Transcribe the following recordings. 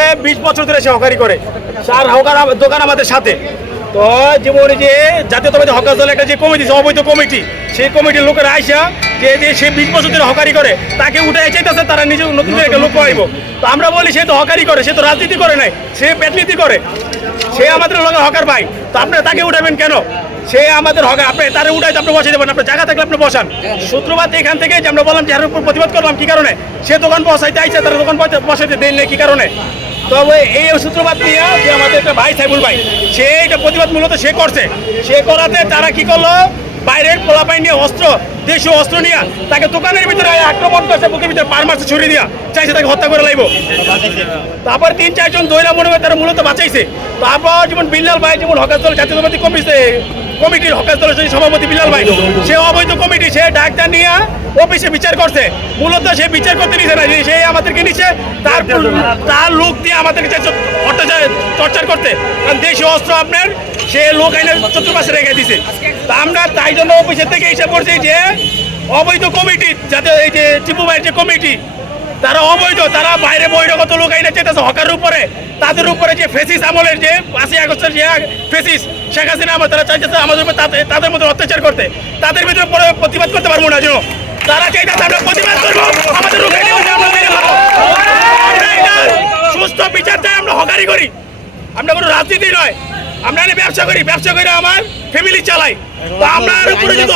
বলে 20 বছর ধরে সে হকারি করে, তার হকার দোকান আমাদের সাথে। তো যেমন যে জাতীয়তাবাদী হকার দল একটা যে কমিটি, অবৈধ কমিটি, সেই কমিটির লোকেরা আইসা যে সে 20 বছর ধরে হকারি করে তাকে উঠে চাইতেছে, তারা নিজে নতুন করে একটা লোক পাইব। তো আমরা বলি সে তো হকারি করে, সে তো রাজনীতি করে নাই, সে পেটনীতি করে, সে আমাদের লোকের হকার ভাই। তো আপনারা তাকে উঠাবেন কেন? সে আমাদের হকার, আপনি তারা উঠাইতে আপনি বসে দেবেন, আপনার জায়গা থাকলে আপনি বসান। সূত্রপাত এখান থেকে যে আমরা বললাম যে এর উপর প্রতিবাদ করলাম কি কারণে, সে দোকান বসাইতে আইসে, তারা দোকান বসাইতে দেন না কি কারণে। তবে এই সূত্রপাত নিয়ে যে আমাদের একটা ভাই সাইবুল ভাই, সে এটা প্রতিবাদ মূলত সে করছে, সে করাতে তারা কি করলো, বাইরের পোলাপাই নিয়ে অস্ত্র, দেশীয় অস্ত্র নিয়ে তাকে দোকানের ভিতরে আক্রমণ করছে, বুকের ভিতরে পার মারছে, ছুরি দিয়া চাইছে তাকে হত্যা করে লাইব। তারপর 3-4 জন দৈরা মনে হয় তারা মূলত বাঁচাইছে। তারপর যেমন বিল্লাল ভাই, যেমন হকার দল জাতীয়তাবাদী কমিটির হকার দলের সভাপতি বিল্লাল ভাই, সে অবৈধ কমিটি, সে ডাক্তার নিয়ে অফিসে বিচার করছে। মূলত সে বিচার করতে নিছে না, সে আমাদেরকে নিচ্ছে তার লোক দিয়ে আমাদেরকে টর্চার করতে, কারণ দেশীয় অস্ত্র আপনার সে লোক আইনের চতুর্পাশে রেখে দিছে। তা আমরা তাই জন্য অফিসের থেকে হিসাব করছি যে অবৈধ কমিটি, যাতে এই যে টিপু ভাইয়ের যে কমিটি, তারা অবৈধ, তারা বাইরে বহিরাগত লোক আইনে চেতেছে হকারের উপরে, তাদের উপরে যে ফেসিস আমলের যে 5ই আগস্টের যে ফেসিস শেখ হাসিনা আমার, তারা চাইতেছে আমাদের উপর তাদের মধ্যে অত্যাচার করতে, তাদের ভিতরে প্রতিবাদ করতে পারবো না। যেন তারা চাইতেছে আমরা প্রতিবাদ করবো, আমাদের সুস্থ বিচার চাই, আমরা হকারি করি, আমরা কোনো রাজনীতি নয়, আমরা ব্যবসা করি, ব্যবসা করে আমার ফ্যামিলি চালাই। তো আমার উপরে যদি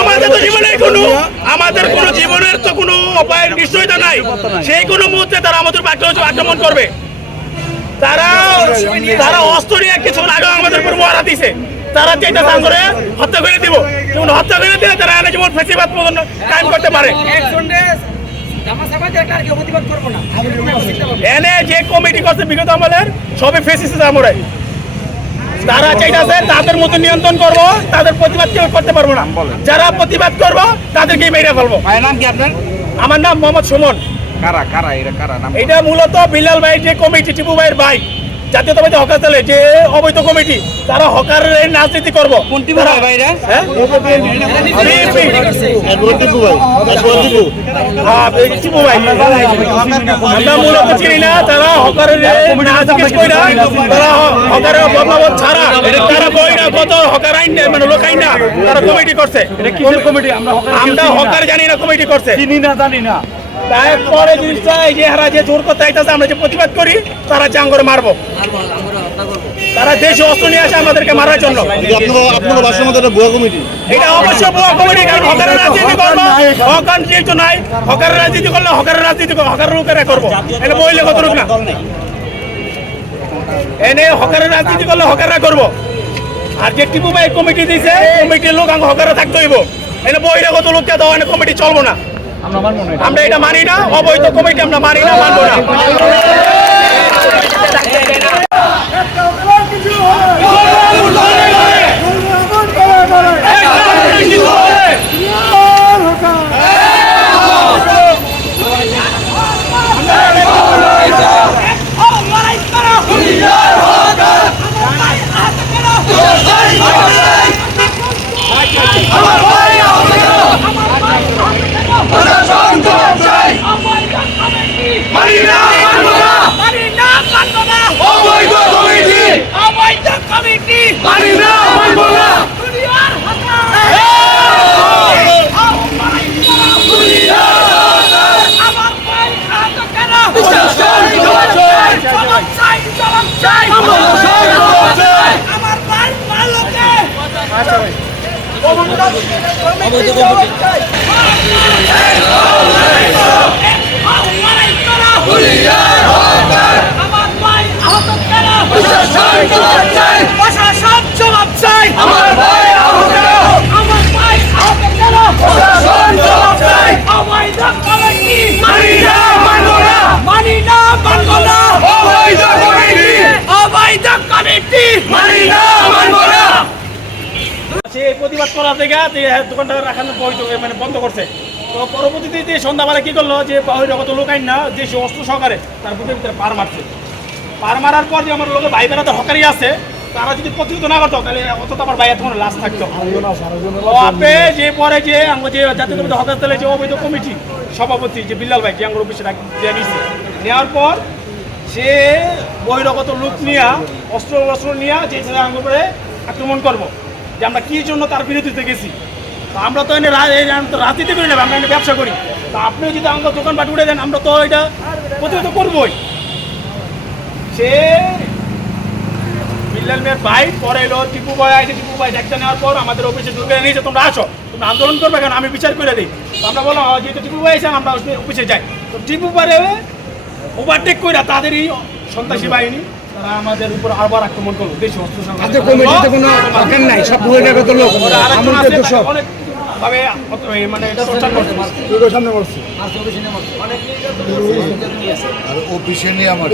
আমাদের তো জীবনে আমাদের কোনো জীবনের তো কোনো উপায়ের নিশ্চয়তা নাই, সেই কোনো মুহূর্তে তারা আমাদের আক্রমণ করবে। তারা অস্ত্র নিয়ে কিছু আগে আমাদের উপর মহড়া দিছে, তারা যেটা করে হত্যা করে দিব, যেমন হত্যা করে দিলে তারা এনে যেমন ফেসিবাদ কায়েম করতে পারে। এনে যে কমিটি করছে বিগত আমলের সবই ফেসিস্ট আমলে, তারা চাইতেছে তাদের মতো নিয়ন্ত্রণ করবো, তাদের প্রতিবাদ কেউ করতে পারবো না, যারা প্রতিবাদ করবো তাদেরকে মেরে ফেলবো। আমার নাম মোহাম্মদ সুমন। এটা মূলত বিল্লাল ভাই যে কমিটি, টিপু ভাইয়ের ভাই, জাতীয়তাবাদী হকার দলের যে অবৈধ কমিটি, তারা হকারের রাজনীতি করবো। আমরা মূলত চিনি না, তারা হকারের ছাড়া তারা বইরা কত হকার আইন মানে লোক আইন না, তারা কমিটি করছে। আমরা হকার জানি না, কমিটি করছে চিনি না, জানি না। তারপরে জিনিসটা এই যে হারা যে জোর করতে আইতাছে, আমরা যে প্রতিবাদ করি, তারা জাঙ্গরে মারবো, তারা দেশে অস্ত্র নিয়ে আসে আমাদেরকে মারার জন্য। এটা অবশ্যই ভুয়া কমিটি, কারণ হকারের রাজনীতি করবো, হকার যেহেতু নাই, হকারের রাজনীতি করলে হকারের রাজনীতি হকারের লোকেরা করবো, এটা বইলে কত লোক না, এনে হকারের রাজনীতি করলে হকাররা করবো। আর যে টিপু ভাই কমিটি দিয়েছে, কমিটির লোক হকারে থাকতে হইব, এনে বহিরাগত লোককে দেওয়া কমিটি চলবো না, আমরা এটা মানি না, অবৈধ কমিটি আমরা মানি না, মানবো না। প্রতিবাদ করা থেকে দোকানটা রাখানো মানে বন্ধ করছে। তো পরবর্তীতে যে সন্ধ্যাবেলা কি করলো, যে বহিরাগত লোক আইন না, যে অস্ত্র সহকারে তার বুকের ভিতরে পার মারছে। পার মারার পর যে আমার লোকের ভাই বেড়াতে হকারি আছে, তারা যদি প্রতিহত না করতো তাহলে অত আমার ভাই এত লাশ থাকতো। আপে যে পরে যে আমরা যে জাতীয় হকার দলের যে অবৈধ কমিটি সভাপতি যে বিল্লাল ভাই, যে আমার অফিসে নিয়েছে, নেওয়ার পর সে বহিরাগত লোক নিয়ে অস্ত্র নিয়ে যে ছেলে আঙ্গুর করে আক্রমণ করবো, যে আমরা কী জন্য তার বিরোধিতা গেছি। তো আমরা তো এনে রাজনীতি করি না, আমরা এনে ব্যবসা করি। তো আপনি যদি আমাকে দোকানপাট উঠে দেন, আমরা তো এটা প্রতিহত করবোই। সে বিল্লাল মেয়ের ভাই পরে এলো, টিপু ভাই আছে, টিপু ভাই ডাক্তার নেওয়ার পর আমাদের অফিসে ঢুকে নিয়েছে, তোমরা আসো, তোমরা আন্দোলন করবে কেন, আমি বিচার করে দিই। তো আমরা বললাম যেহেতু টিপু ভাই এসেছেন আমরা অফিসে যাই। তো টিপু ভাই ওভারটেক করে তাদেরই সন্ত্রাসী বাহিনী তারা আমাদের উপর আবার আক্রমণ করলো। দেশি অস্ত্র অনেকভাবে মানে অফিসে নিয়ে আমার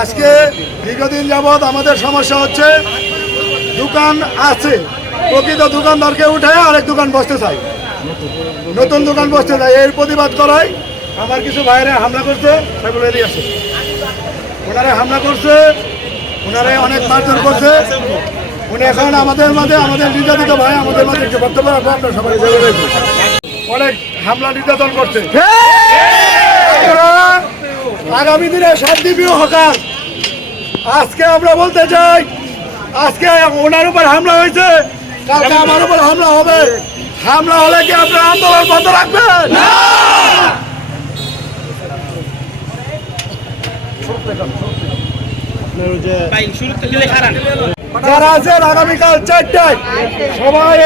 আজকে দীর্ঘদিন যাবৎ আমাদের সমস্যা হচ্ছে, দোকান আছে প্রকৃত দোকানদারকে উঠে আরেক দোকান বসতে চাই, নতুন দোকান বসতে চাই। এর প্রতিবাদ করাই আমার কিছু ভাইরা হামলা করছে, সেগুলো এড়িয়ে আসে, ওনারা হামলা করছে, ওনারা অনেক মারধর করছে। উনি এখন আমাদের মাঝে, আমাদের নির্যাতিত ভাই আমাদের মাঝে যে বক্তব্য রাখবো আপনার সবাই অনেক হামলা নির্যাতন করছে। আগামী দিনে শান্তিপ্রিয় হকার, আজকে আমরা বলতে চাই, আজকে ওনার উপর হামলা হয়েছে, কালকে আমার উপর হামলা হবে। হামলা হলে কি আপনার আন্দোলন বন্ধ রাখবেন? যারা আছেন আগামীকাল 4টায় সবাই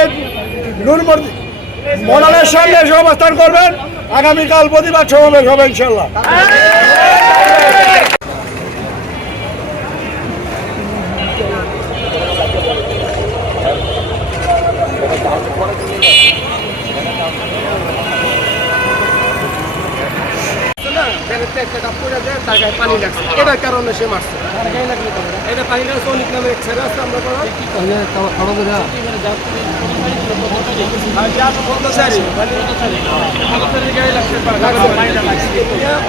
নূরমতি মডেলের সামনে এসে অবস্থান করবেন। আগামীকাল প্রতিবাদ সমাবেশ হবে ইনশাল্লাহ। পানি লাগছে, এটার কারণে সে মারছে। এটা পানি লাগছে, অনেক নামে ছেড়ে আসছে। আমরা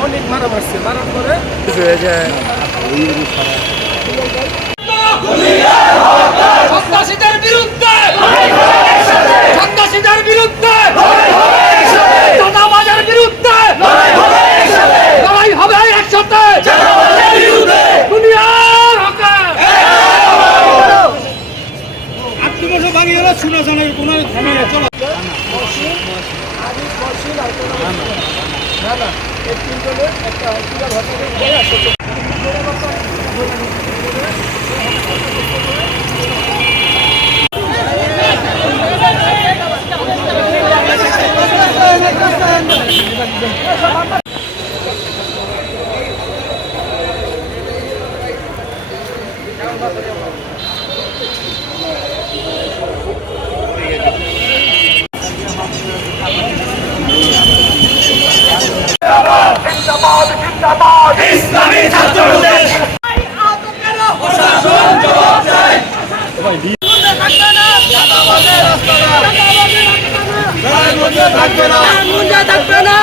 অনেক মারা মারছে, মারার পরে সন্ত্রাসীদের বিরুদ্ধে, সন্ত্রাসীদের বিরুদ্ধে, চাঁদাবাজের বিরুদ্ধে লড়াই হবে একসাথে। দুনিয়ার হকে আত্মবর্ষ ভাঙিয়ে শোনা জানাই কোনো ঝামেলা চলো। ইসলামী ছাত্রদের থাকবে না